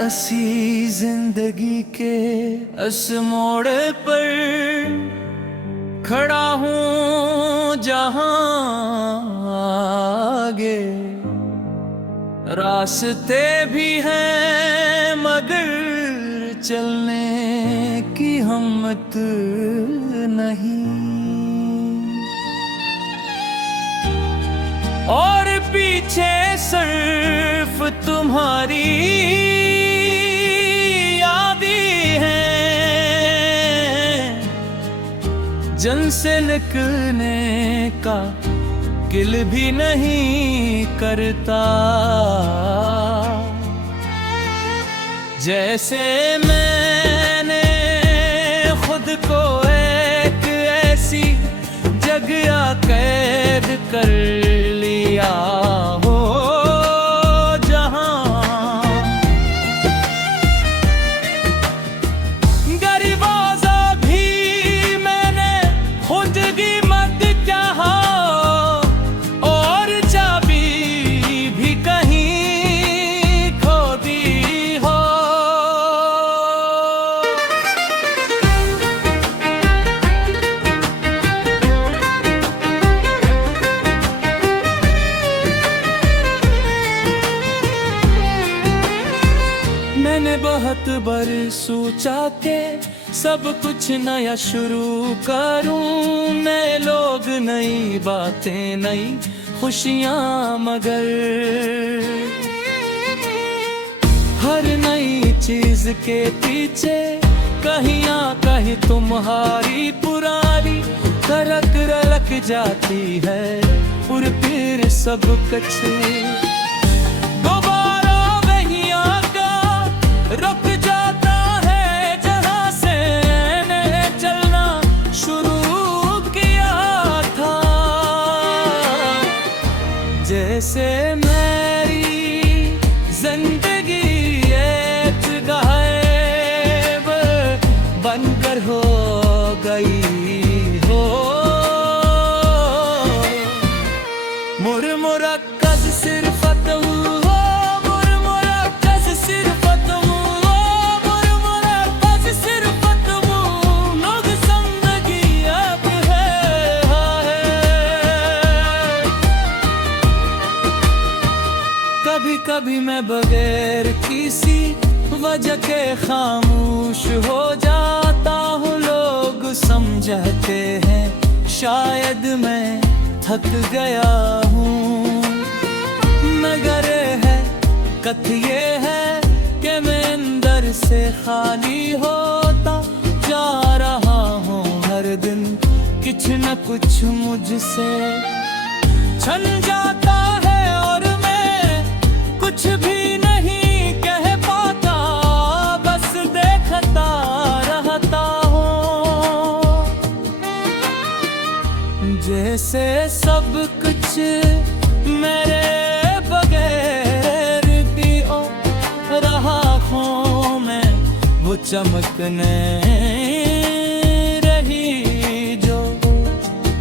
असी जिंदगी के इस मोड़ पर खड़ा हूँ जहाँ आगे रास्ते भी हैं मगर चलने की हिम्मत नहीं। और पीछे सिर्फ तुम्हारी यादें हैं, जिनसे निकलने का दिल भी नहीं करता। जैसे मैंने खुद को एक ऐसी जगह कैद कर लिया हो जहां गरीबाजा भी मैंने खुद की मत चाहा और चाबी भी कहीं खो दी हो। मैंने बहुत बार सोचा के सब कुछ नया शुरू करूं, नए लोग नई बातें नई खुशियां, मगर हर नई चीज के पीछे कहीं ना कहीं तुम्हारी पुरानी धड़क रलक जाती है और फिर सब कुछ रुक जाता है जहाँ से मैंने चलना शुरू किया था। जैसे मेरी जिंदगी एक गायब बनकर हो गई हो। मुरमुरक्कस सिर्फ कभी कभी मैं बगैर किसी वजह के खामोश हो जाता हूँ। लोग समझते हैं शायद मैं थक गया हूँ, मगर है कथ ये है कि मैं अंदर से खाली होता जा रहा हूँ। हर दिन कुछ न कुछ मुझसे छन जाता है और कुछ भी नहीं कह पाता, बस देखता रहता हूँ। जैसे सब कुछ मेरे बगैर भी हो रहा हूँ मैं, वो चमकने रही जो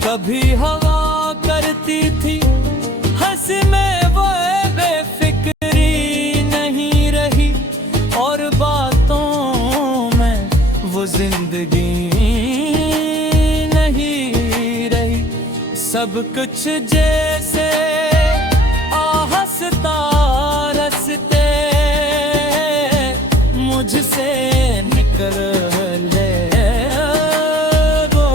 कभी हवा करती थी हंस में वो वो जिंदगी नहीं रही। सब कुछ जैसे आहस्ता रस्ते मुझसे निकल ले गो।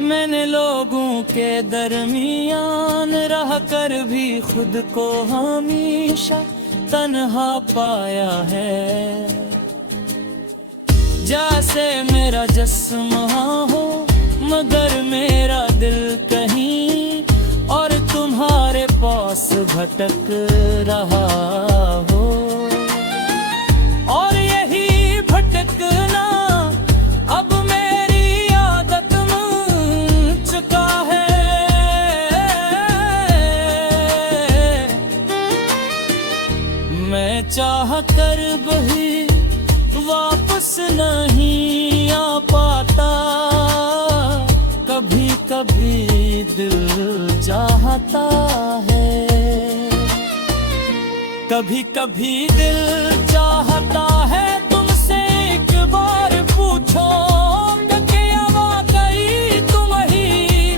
मैंने लोगों के दरमियान रह कर भी खुद को हमेशा तन्हा पाया है। जैसे मेरा जिस्म हो मगर मेरा दिल कहीं और तुम्हारे पास भटक रहा हो। और यही भटकना अब मेरी आदत बन चुका है। मैं चाह कर भी आता है। कभी कभी दिल चाहता है तुमसे एक बार पूछो कि वाकई तुम ही,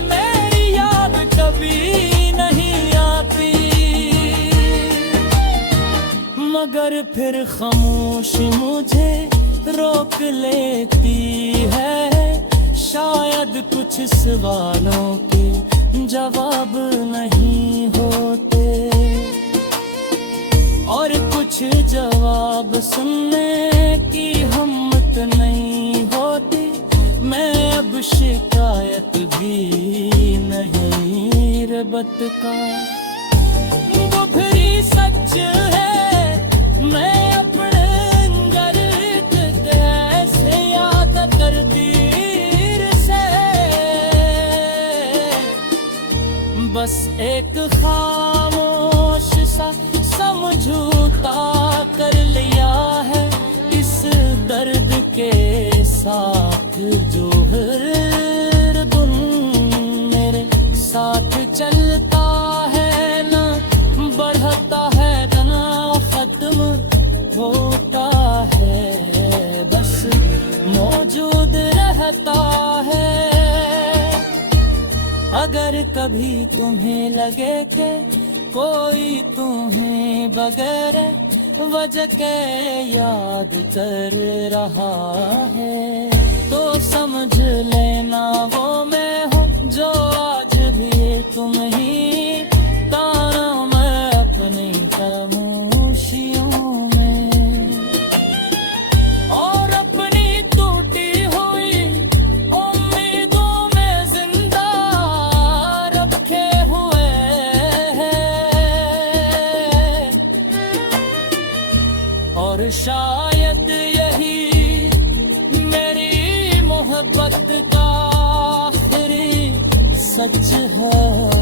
मेरी याद कभी नहीं आती। मगर फिर खामोशी मुझे रोक लेती है। शायद कुछ सवालों के जवाब नहीं होते, और कुछ जवाब सुनने की हिम्मत नहीं होती। मैं अब शिकायत भी नहीं रबत का। बुभरी सच है, मैं अपने गर्द कैसे याद कर दीर से। बस एक खामोश सा समझौता कर लिया है इस दर्द के साथ, जो हर दिन मेरे साथ चलता है। ना बढ़ता है ना खत्म होता है, बस मौजूद रहता है। अगर कभी तुम्हें लगे कि कोई तुम्हें बगैर वजह के याद कर रहा है, तो समझ लेना वो मैं हूँ जो आज भी तुम ही। तारा मैं अपनी खामोशियों में, और अपनी टूटी हुई उम्मीदों में जिंदा रखे हुए हैं। और शायद यही मेरी मोहब्बत का आखिरी सच है।